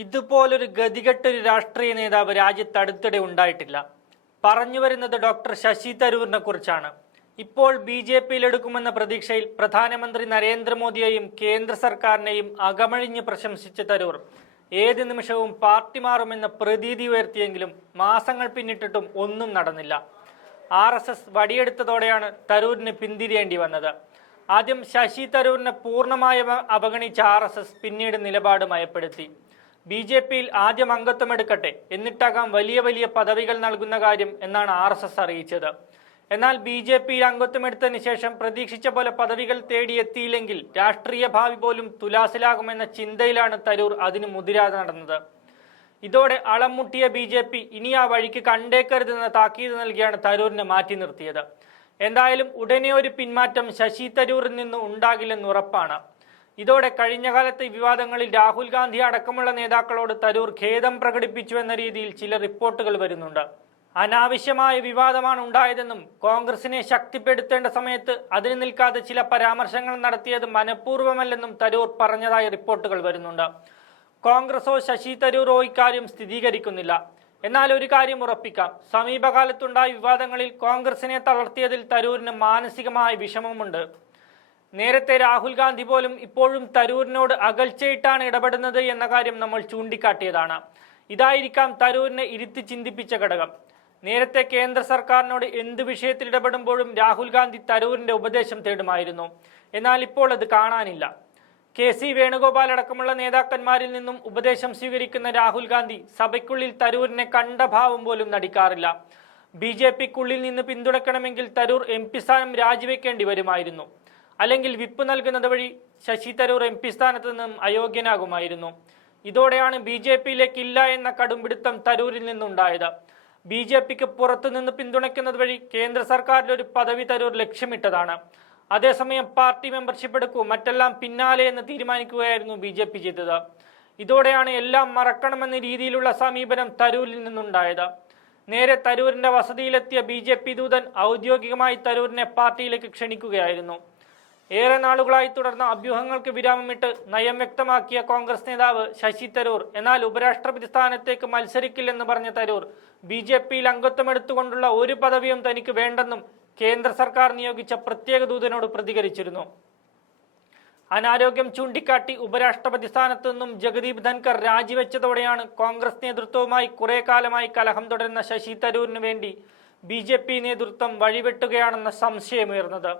ഇതുപോലൊരു ഗതികെട്ട ഒരു രാഷ്ട്രീയ നേതാവ് രാജ്യത്ത് അടുത്തിടെ ഉണ്ടായിട്ടില്ല. പറഞ്ഞു വരുന്നത് ഡോക്ടർ ശശി തരൂരിനെ കുറിച്ചാണ്. ഇപ്പോൾ ബി ജെ പിയിലെടുക്കുമെന്ന പ്രതീക്ഷയിൽ പ്രധാനമന്ത്രി നരേന്ദ്രമോദിയെയും കേന്ദ്ര സർക്കാരിനെയും അകമഴിഞ്ഞ് പ്രശംസിച്ച തരൂർ. ഏത് നിമിഷവും പാർട്ടി മാറുമെന്ന പ്രതീതി ഉയർത്തിയെങ്കിലും മാസങ്ങൾ പിന്നിട്ടിട്ടും ഒന്നും നടന്നില്ല. ആർ എസ് എസ് വടിയെടുത്തതോടെയാണ് തരൂരിന് പിന്തിരിയേണ്ടി വന്നത്. ആദ്യം ശശി തരൂരിനെ പൂർണമായും അവഗണിച്ച ആർ പിന്നീട് നിലപാട് മയപ്പെടുത്തി. ബി ജെ പിയിൽ ആദ്യം അംഗത്വം എടുക്കട്ടെ എന്നിട്ടാകാം വലിയ വലിയ പദവികൾ നൽകുന്ന കാര്യം എന്നാണ് ആർ എസ് എസ് അറിയിച്ചത്. എന്നാൽ ബി ജെ പിയിൽ അംഗത്വമെടുത്തതിന് ശേഷം പ്രതീക്ഷിച്ച പോലെ പദവികൾ തേടിയെത്തിയില്ലെങ്കിൽ രാഷ്ട്രീയ ഭാവി പോലും തുലാസിലാകുമെന്ന ചിന്തയിലാണ് തരൂർ അതിന് മുതിരാതെ നടന്നത്. ഇതോടെ അളം മുട്ടിയ ബി ജെ പി ഇനി ആ വഴിക്ക് കണ്ടേക്കരുതെന്ന താക്കീത് നൽകിയാണ് തരൂരിനെ മാറ്റി നിർത്തിയത്. എന്തായാലും ഉടനെ ഒരു പിന്മാറ്റം ശശി തരൂരിൽ നിന്ന് ഉണ്ടാകില്ലെന്ന് ഉറപ്പാണ്. ഇതോടെ കഴിഞ്ഞ കാലത്തെ വിവാദങ്ങളിൽ രാഹുൽ ഗാന്ധി അടക്കമുള്ള നേതാക്കളോട് തരൂർ ഖേദം പ്രകടിപ്പിച്ചു എന്ന രീതിയിൽ ചില റിപ്പോർട്ടുകൾ വരുന്നുണ്ട്. അനാവശ്യമായ വിവാദമാണ് ഉണ്ടായതെന്നും കോൺഗ്രസിനെ ശക്തിപ്പെടുത്തേണ്ട സമയത്ത് അതിന് നിൽക്കാതെ ചില പരാമർശങ്ങൾ നടത്തിയത് മനഃപൂർവമല്ലെന്നും തരൂർ പറഞ്ഞതായ റിപ്പോർട്ടുകൾ വരുന്നുണ്ട്. കോൺഗ്രസോ ശശി തരൂറോ ഇക്കാര്യം സ്ഥിരീകരിക്കുന്നില്ല. എന്നാൽ ഒരു കാര്യം ഉറപ്പിക്കാം. സമീപകാലത്തുണ്ടായ വിവാദങ്ങളിൽ കോൺഗ്രസിനെ തളർത്തിയതിൽ തരൂരിന് മാനസികമായ വിഷമമുണ്ട്. നേരത്തെ രാഹുൽ ഗാന്ധി പോലും ഇപ്പോഴും തരൂരിനോട് അകൽച്ചയിട്ടാണ് ഇടപെടുന്നത് എന്ന കാര്യം നമ്മൾ ചൂണ്ടിക്കാട്ടിയതാണ്. ഇതായിരിക്കാം തരൂരിനെ ഇരുത്തി ചിന്തിപ്പിച്ച ഘടകം. നേരത്തെ കേന്ദ്ര സർക്കാരിനോട് എന്ത് വിഷയത്തിൽ ഇടപെടുമ്പോഴും രാഹുൽ ഗാന്ധി തരൂരിന്റെ ഉപദേശം തേടുമായിരുന്നു. എന്നാൽ ഇപ്പോൾ അത് കാണാനില്ല. കെ സി വേണുഗോപാൽ അടക്കമുള്ള നേതാക്കന്മാരിൽ നിന്നും ഉപദേശം സ്വീകരിക്കുന്ന രാഹുൽ ഗാന്ധി സഭയ്ക്കുള്ളിൽ തരൂരിനെ കണ്ട ഭാവം പോലും നടിക്കാറില്ല. ബി ജെ പിക്കുള്ളിൽ നിന്ന് പിന്തുണയ്ക്കണമെങ്കിൽ തരൂർ എം പി സ്ഥാനം രാജിവെക്കേണ്ടി വരുമായിരുന്നു. അല്ലെങ്കിൽ വിപ്പ് നൽകുന്നത് വഴി ശശി തരൂർ എം പി സ്ഥാനത്ത് നിന്നും അയോഗ്യനാകുമായിരുന്നു. ഇതോടെയാണ് ബി ജെ പിയിലേക്ക് ഇല്ല എന്ന കടുംപിടുത്തം തരൂരിൽ നിന്നുണ്ടായത്. ബി ജെ പിക്ക് പുറത്തുനിന്ന് പിന്തുണയ്ക്കുന്നത് വഴി കേന്ദ്ര സർക്കാരിൽ ഒരു പദവി തരൂർ ലക്ഷ്യമിട്ടതാണ്. അതേസമയം പാർട്ടി മെമ്പർഷിപ്പ് എടുക്കൂ മറ്റെല്ലാം പിന്നാലെ എന്ന് തീരുമാനിക്കുകയായിരുന്നു ബി ജെ പി ചെയ്തത്. ഇതോടെയാണ് എല്ലാം മറക്കണമെന്ന രീതിയിലുള്ള സമീപനം തരൂരിൽ നിന്നുണ്ടായത്. നേരെ തരൂരിന്റെ വസതിയിലെത്തിയ ബി ജെ പി ദൂതൻ ഔദ്യോഗികമായി തരൂരിനെ പാർട്ടിയിലേക്ക് ക്ഷണിക്കുകയായിരുന്നു. ഏറെ നാളുകളായി തുടർന്ന അഭ്യൂഹങ്ങൾക്ക് വിരാമമിട്ട് നയം വ്യക്തമാക്കിയ കോൺഗ്രസ് നേതാവ് ശശി തരൂർ. എന്നാൽ ഉപരാഷ്ട്രപതി സ്ഥാനത്തേക്ക് മത്സരിക്കില്ലെന്ന് പറഞ്ഞ തരൂർ ബി ജെ പിയിൽ അംഗത്വമെടുത്തുകൊണ്ടുള്ള ഒരു പദവിയും തനിക്ക് വേണ്ടെന്നും കേന്ദ്ര സർക്കാർ നിയോഗിച്ച പ്രത്യേക ദൂതനോട് പ്രതികരിച്ചിരുന്നു. അനാരോഗ്യം ചൂണ്ടിക്കാട്ടി ഉപരാഷ്ട്രപതി സ്ഥാനത്തു നിന്നും ജഗദീപ് ധൻകർ രാജിവെച്ചതോടെയാണ് കോൺഗ്രസ് നേതൃത്വവുമായി കുറെ കാലമായി കലഹം തുടരുന്ന ശശി തരൂരിനു വേണ്ടി ബി നേതൃത്വം വഴിവെട്ടുകയാണെന്ന സംശയമുയർന്നത്.